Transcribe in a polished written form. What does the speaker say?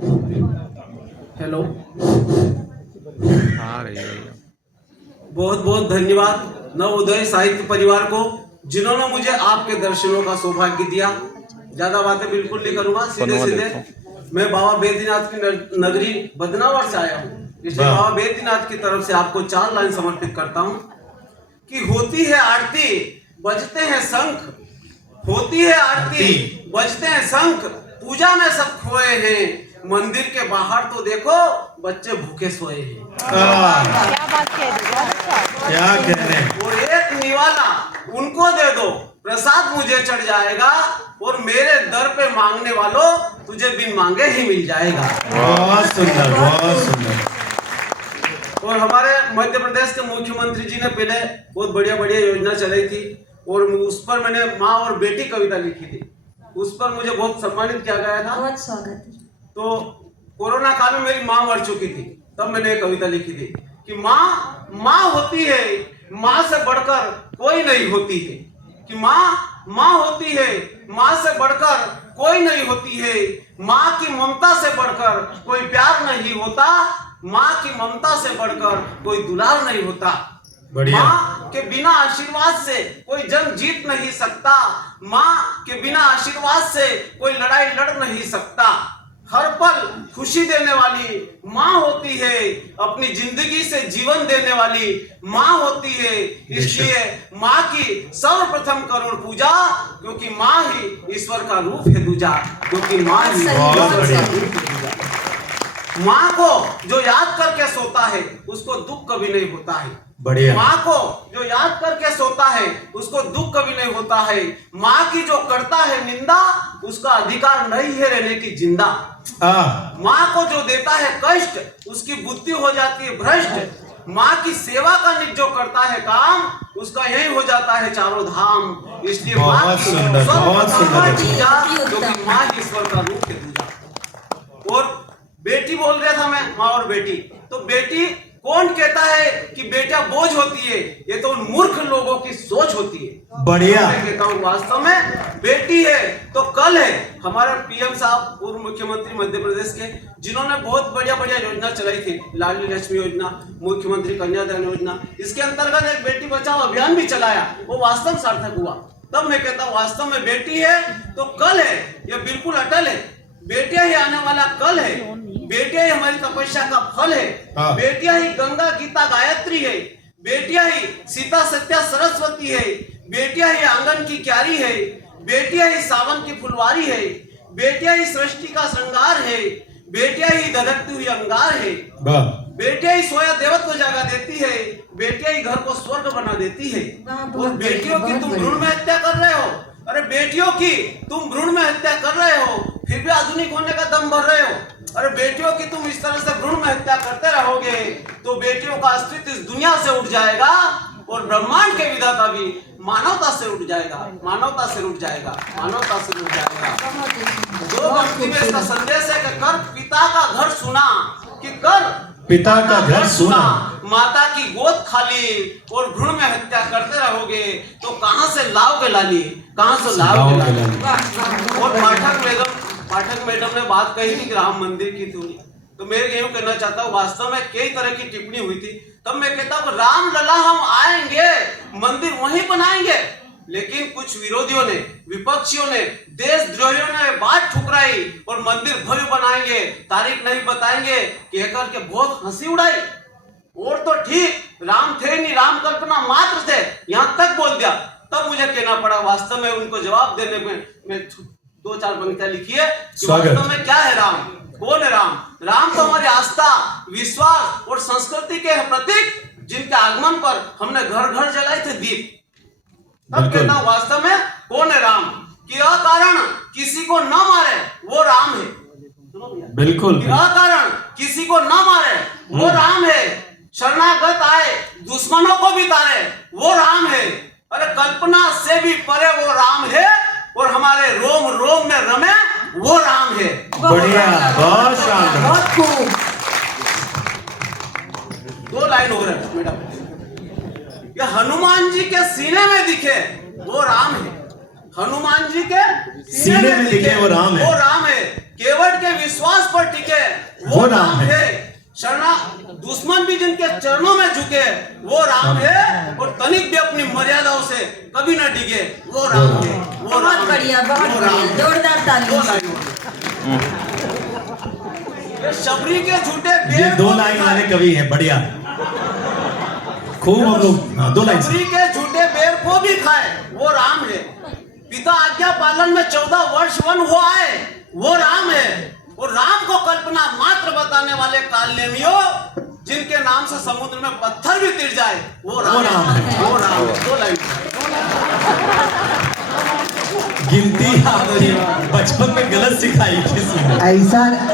Hello, आ रही है। बहुत बहुत धन्यवाद नवोदय साहित्य परिवार को, जिन्होंने मुझे आपके दर्शनों का सौभाग्य दिया। ज्यादा बातें बिल्कुल नहीं करूंगा, सीधे सीधे मैं बाबा बैद्यनाथ की नगरी बदनावर से आया हूँ, इसलिए बाबा बैद्यनाथ की तरफ से आपको 4 लाइन समर्पित करता हूँ कि होती है आरती बजते हैं शंख, होती है आरती बजते हैं शंख, पूजा में सब खोए हैं, मंदिर के बाहर तो देखो बच्चे भूखे सोए हैं। क्या बात कह रहे हो, क्या कह रहे हैं। और एक निवाला उनको दे दो, प्रसाद मुझे चढ़ जाएगा, और मेरे दर पे मांगने वालों तुझे बिन मांगे ही मिल जाएगा। बहुत सुंदर, बहुत सुंदर। और हमारे मध्य प्रदेश के मुख्यमंत्री जी ने पहले बहुत बढ़िया बढ़िया योजना चलाई थी, और उस पर मैंने माँ और बेटी कविता लिखी थी, उस पर मुझे बहुत सम्मानित किया गया था। बहुत स्वागत है। तो कोरोना काल में मेरी माँ मर चुकी थी, तब मैंने एक कविता लिखी थी कि माँ होती है, माँ से बढ़कर कोई नहीं होती है, कि माँ होती है, माँ से बढ़कर कोई नहीं होती है, माँ की ममता से बढ़कर कोई प्यार नहीं होता, माँ की ममता से बढ़कर कोई दुलार नहीं होता, माँ के बिना आशीर्वाद से कोई जंग जीत नहीं सकता, माँ के बिना आशीर्वाद से कोई लड़ाई लड़ नहीं सकता, हर पल खुशी देने वाली माँ होती है, अपनी जिंदगी से जीवन देने वाली माँ होती है, इसलिए माँ की सर्वप्रथम करो पूजा, क्योंकि माँ ही ईश्वर का रूप है दूजा, क्योंकि माँ ही ईश्वर का रूप है दूजा। माँ को जो याद करके सोता है उसको दुख कभी नहीं होता है, बढ़िया। माँ को जो याद करके सोता है उसको दुख कभी नहीं होता है, माँ की जो करता है निंदा उसका अधिकार नहीं है रहने की जिंदा, माँ को जो देता है कष्ट उसकी बुद्धि हो जाती है भ्रष्ट, माँ की सेवा का निज जो करता है काम उसका यही हो जाता है चारों धाम, इसलिए माँ की क्योंकि माँ ईश्वर का रूप है दूजा। और बेटी बोल रहा था मैं, माँ और बेटी, तो बेटी कौन कहता है कि बेटा बोझ होती है, ये तो उन मूर्ख लोगों की सोच होती है। बढ़िया। मैं कहता हूँ वास्तव में बेटी है तो कल है। हमारे पीएम साहब पूर्व मुख्यमंत्री मध्य प्रदेश के, जिन्होंने बहुत बढ़िया बढ़िया योजना चलाई थी, लाडली लक्ष्मी योजना, मुख्यमंत्री कन्यादान योजना, इसके अंतर्गत एक बेटी बचाओ अभियान भी चलाया, वो वास्तव सार्थक हुआ। तब मैं कहता हूँ वास्तव में बेटी है तो कल है, ये बिल्कुल अटल है, बेटियां ही आने वाला कल है, बेटियां ही हमारी तपस्या का फल है, बेटियां ही गंगा गीता गायत्री है, बेटियां ही सीता सत्या सरस्वती है, बेटियां ही आंगन की क्यारी है, बेटियां ही सावन की फुलवारी है, बेटियां ही सृष्टि का श्रृंगार है, बेटियां ही धधकती हुई अंगार है, बेटियां ही सोया देवत्व जगा देती है, बेटियां ही घर को स्वर्ग बना देती है। और बेटियों की तुम भ्रूण में हत्या कर रहे हो, अरे बेटियों की तुम भ्रूण में हत्या कर रहे हो, फिर भी आधुनिक होने का दम भर रहे हो। अरे बेटियों की तुम इस तरह से भ्रूण में हत्या करते रहोगे तो बेटियों का अस्तित्व इस दुनिया से उठ जाएगा, और ब्रह्मांड के विधाता भी मानवता से उठ जाएगा, मानवता से उठ जाएगा, मानवता से उठ जाएगा। दो पंक्ति में इसका संदेश है कि कर पिता का घर सुना, कि कर पिता का घर सुना, माता की गोद खाली, और भ्रूण में हत्या करते रहोगे तो कहां से लाओगे लाली, कहां से लाओगे लाली। और पाठक मैडम ने बात कही थी कि राम मंदिर की थी, तो मैं यूं कहना चाहता हूँ वास्तव में कई तरह की टिप्पणी हुई थी, तब मैं कहता हूँ राम लला हम आएंगे मंदिर वहीं बनाएंगे, लेकिन कुछ विरोधियों ने, विपक्षियों ने, देशद्रोहियों ने बात ठुकराई और मंदिर भव्य बनाएंगे, तारीख नहीं बताएंगे, कहकर के बहुत हंसी उड़ाई। और तो ठीक राम थे नहीं, राम कल्पना मात्र थे, यहाँ तक बोल दिया। तब मुझे कहना पड़ा वास्तव में उनको जवाब देने में मैं 2-4 पंक्तियां लिखी है कि वास्तव में क्या है राम, कौन है राम। राम तो हमारी आस्था, विश्वास और संस्कृति के प्रतीक, जिनके आगमन पर हमने घर घर जलाए थे दीप। तब कहता हूं वास्तव में कौन है राम, कि अकारण किसी को न मारे वो राम है। बिल्कुल। अकारण किसी को न मारे वो राम है, शरणागत आए दुश्मनों को भी तारे वो राम है, अरे कल्पना से भी परे वो राम है, और हमारे रोम रोम में रमे वो राम है। बढ़िया, बहुत शानदार, बहुत खूब। 2 लाइन हो रहे हैं मैडम, ये हनुमान जी के सीने में दिखे वो राम है, हनुमान जी के सीने में दिखे वो राम है, वो राम है, केवट के विश्वास पर टिके वो राम है। शरणा दुश्मन भी जिनके चरणों में झुके वो राम है, और तनिक भी अपनी मर्यादाओं से कभी न डिगे वो राम है। वो बहुत राम है, बढ़िया, बहुत वो राम बढ़िया, है। जोरदार ताली। दो लाइनों में। ये शबरी के झूठे ये बेर दो को लाइन दिखाए। वाले कवि है, बढ़िया। खूब हम लोग, हाँ, 2 लाइन से। शबरी के झूठे बेर को भी खाए वो राम है। पिता आज्ञा पालन में 14 वर्ष वन हो आए वो राम है। और राम को कल्पना मात्र बताने वाले कालनेमियों जिनके नाम से समुद्र में पत्थर भी तिर जाए वो राम है। वो राम है। 2 लाइन। गिनती आपने बचपन में गलत सिखाई किसी ने। ऐसा नहीं।